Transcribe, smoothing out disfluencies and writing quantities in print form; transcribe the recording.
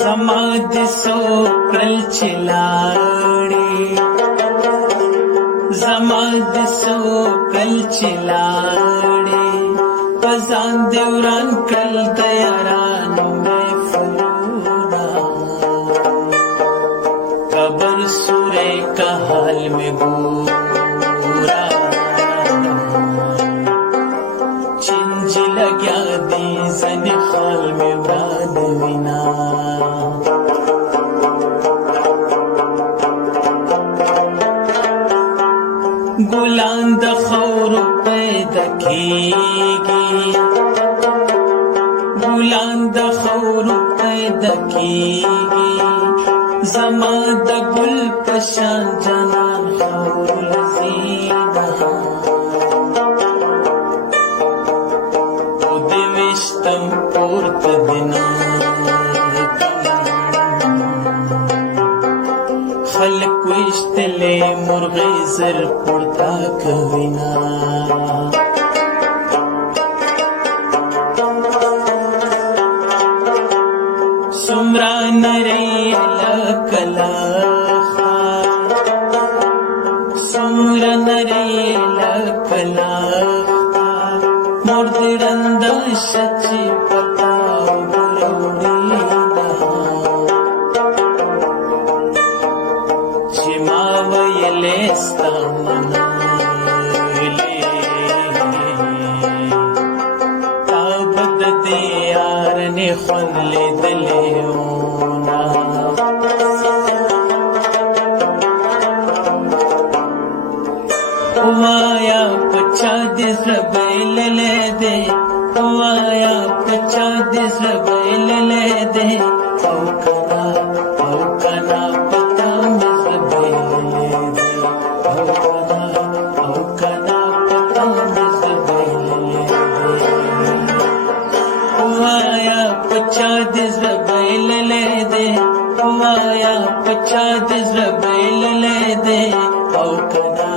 زما د سو کل چلاړې زما د سو کل چلاړې پزان دی وران کل تیارانو محفلونا قبر سورے کا حال میں گورا چنج لگیا دی زن خال میں براد وینا گلان د خور پیدا کیږي گلان د خور پیدا کیږي زما د گل پشان جانان خور لذیذ او د وشتم پورت دینا خلق وشتلې مرغې زر پورتا کوینا سمرا نری لکلاخا سمرا نری لکلاخا مردرند شچی پتاو بروڑی چې ما ویلې ستا منلې تا بد دې یار نه خوند لیدلې اونا وایا پچا دې زبېللې دې وایا پچا دې زبېللې دې او کنا وایا پچا دې زبېللې دې وایا پچا دې زبېللې دې او کنا